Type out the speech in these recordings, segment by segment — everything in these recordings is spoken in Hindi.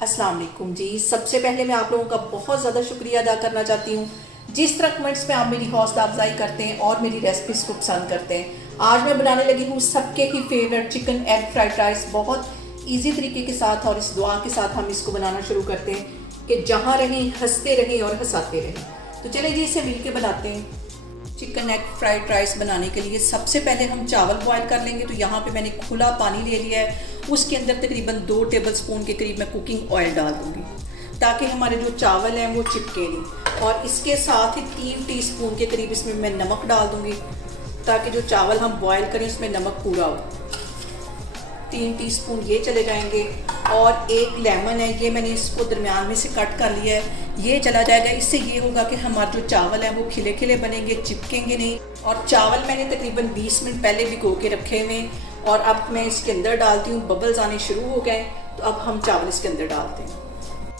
अस्सलाम वालेकुम जी। सबसे पहले मैं आप लोगों का बहुत ज़्यादा शुक्रिया अदा करना चाहती हूँ जिस तरह कमेंट्स में आप मेरी हौसला अफजाई करते हैं और मेरी रेसिपीज़ को पसंद करते हैं। आज मैं बनाने लगी हूँ सबके ही favourite chicken egg fried rice, बहुत इजी तरीके के साथ, और इस दुआ के साथ हम इसको बनाना शुरू करते हैं कि जहाँ रहें हंसते रहें और हंसाते रहें। तो चलिए जी, इसे मिल के बनाते हैं। चिकन एग फ्राइड राइस बनाने के लिए सबसे पहले हम चावल बॉयल कर लेंगे। तो यहाँ पे मैंने खुला पानी ले लिया है, उसके अंदर तकरीबन 2 टेबलस्पून के करीब मैं कुकिंग ऑयल डाल दूँगी ताकि हमारे जो चावल हैं वो चिपके नहीं। और इसके साथ ही 3 टीस्पून के करीब इसमें मैं नमक डाल दूँगी ताकि जो चावल हम बॉयल करें उसमें नमक पूरा हो। 3 टीस्पून ये चले जाएंगे। और एक लेमन है, ये मैंने इसको दरमियान में से कट कर लिया है, ये चला जाएगा। इससे ये होगा कि हमारे जो चावल हैं वो खिले खिले बनेंगे, चिपकेंगे नहीं। और चावल मैंने तकरीबन 20 मिनट पहले भिगो के रखे हुए हैं और अब मैं इसके अंदर डालती हूँ। बबल्स आने शुरू हो गए तो अब हम चावल इसके अंदर डालते हैं।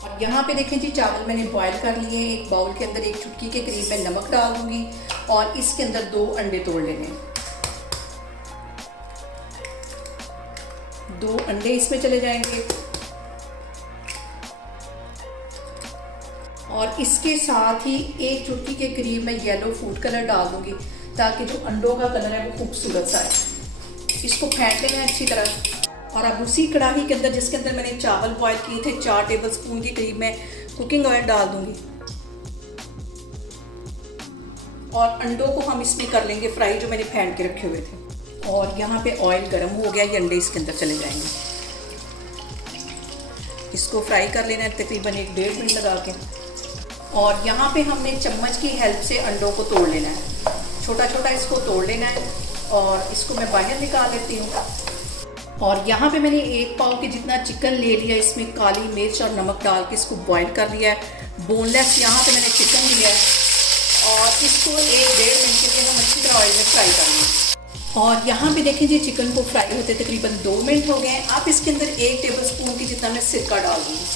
और यहाँ पे देखें जी, चावल मैंने बॉयल कर लिए। एक बाउल के अंदर 1 चुटकी के करीब मैं नमक डाल दूँगी और इसके अंदर 2 अंडे तोड़ लेने। 2 अंडे इसमें चले जाएंगे। और इसके साथ ही 1 चुटकी के करीब मैं येलो फूड कलर डाल दूंगी ताकि जो अंडों का कलर है वो खूबसूरत सा आए। इसको फेंट लेना है अच्छी तरह। और अब उसी कढ़ाई के अंदर जिसके अंदर मैंने चावल बॉयल किए थे, 4 टेबलस्पून के करीब मैं कुकिंग ऑयल डाल दूंगी। और अंडों को हम इसमें कर लेंगे फ्राई, जो मैंने फेंट के रखे हुए थे। और यहाँ पे ऑयल गर्म हो गया, ये अंडे इसके अंदर चले जाएंगे। इसको फ्राई कर लेना है तकरीबन 1-1.5 मिनट लगा के। और यहाँ पे हमने चम्मच की हेल्प से अंडों को तोड़ लेना है, छोटा छोटा इसको तोड़ लेना है। और इसको मैं बाहर निकाल लेती हूँ। और यहाँ पे मैंने 1 पाव के जितना चिकन ले लिया, इसमें काली मिर्च और नमक डाल के इसको बॉईल कर लिया है। बोनलेस यहाँ पे मैंने चिकन लिया है और इसको 1-1.5 मिनट के लिए हम अच्छी तरह ऑयल में फ्राई करेंगे। और यहाँ पे देखें जी, चिकन को फ्राई होते तकरीबन 2 मिनट हो गए हैं। आप इसके अंदर 1 टेबलस्पून की जितना मैं सिरका डाल दूँगी।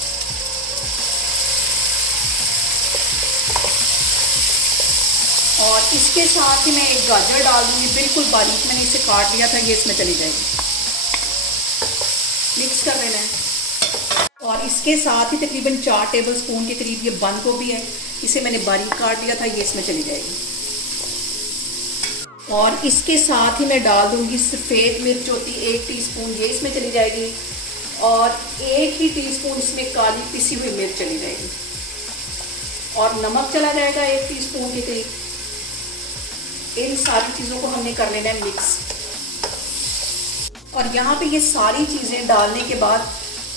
और इसके साथ ही मैं एक गाजर डाल दूँगी, बिल्कुल बारीक मैंने इसे काट लिया था, ये इसमें चली जाएगी। मिक्स कर लेना है। और इसके साथ ही तकरीबन 4 टेबलस्पून के करीब ये बंद गोभी है, इसे मैंने बारीक काट लिया था, ये इसमें चली जाएगी। और इसके साथ ही मैं डाल दूँगी सफ़ेद मिर्च होती 1 टीस्पून, ये इसमें चली जाएगी। और 1 ही टीस्पून इसमें काली पिसी हुई मिर्च चली जाएगी। और नमक चला जाएगा 1 टीस्पून के करीब। इन सारी चीज़ों को हमने कर लेना है मिक्स। और यहाँ पे ये सारी चीज़ें डालने के बाद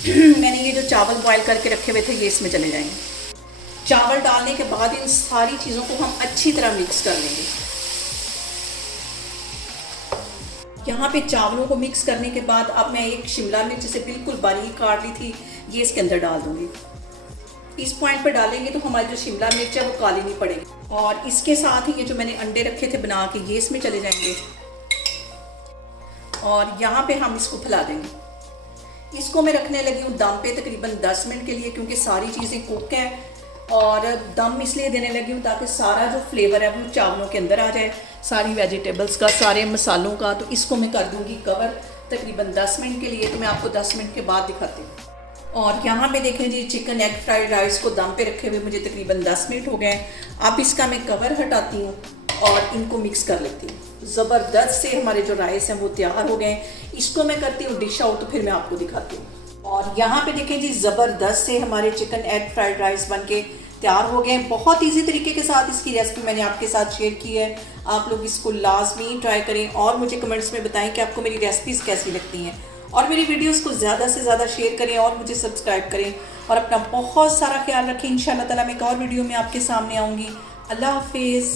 मैंने ये जो चावल बॉईल करके रखे हुए थे ये इसमें चले जाएंगे। चावल डालने के बाद इन सारी चीज़ों को हम अच्छी तरह मिक्स कर लेंगे। यहाँ पे चावलों को मिक्स करने के बाद अब मैं एक शिमला मिर्च जिसे बिल्कुल बारीक काट ली थी, ये इसके अंदर डाल दूँगी। इस पॉइंट पर डालेंगे तो हमारी जो शिमला मिर्च है वो काली नहीं पड़ेगी। और इसके साथ ही ये जो मैंने अंडे रखे थे बना के, ये इसमें चले जाएंगे। और यहाँ पे हम इसको फैला देंगे। इसको मैं रखने लगी हूँ दम पे तकरीबन 10 मिनट के लिए, क्योंकि सारी चीज़ें कुक हैं। और दम इसलिए देने लगी हूँ ताकि सारा जो फ्लेवर है वो चावलों के अंदर आ जाए, सारी वेजिटेबल्स का, सारे मसालों का। तो इसको मैं कर दूँगी कवर तकरीबन 10 मिनट के लिए। तो मैं आपको 10 मिनट के बाद दिखाती हूँ। और यहाँ पे देखें जी, चिकन एग फ्राइड राइस को दम पे रखे हुए मुझे तकरीबन 10 मिनट हो गए। अब इसका मैं कवर हटाती हूँ और इनको मिक्स कर लेती हूँ। ज़बरदस्त से हमारे जो राइस हैं वो तैयार हो गए। इसको मैं करती हूँ डिश आउट, तो फिर मैं आपको दिखाती हूँ। और यहाँ पे देखें जी, ज़बरदस्त से हमारे चिकन एग फ्राइड राइस बन के तैयार हो गए। बहुत ईजी तरीके के साथ इसकी रेसिपी मैंने आपके साथ शेयर की है। आप लोग इसको लाजमी ट्राई करें और मुझे कमेंट्स में बताएं कि आपको मेरी रेसिपीज़ कैसी लगती हैं। और मेरी वीडियोस को ज़्यादा से ज़्यादा शेयर करें और मुझे सब्सक्राइब करें। और अपना बहुत सारा ख्याल रखें। इंशाल्लाह ताला मैं एक और वीडियो में आपके सामने आऊँगी। अल्लाह हाफिज़।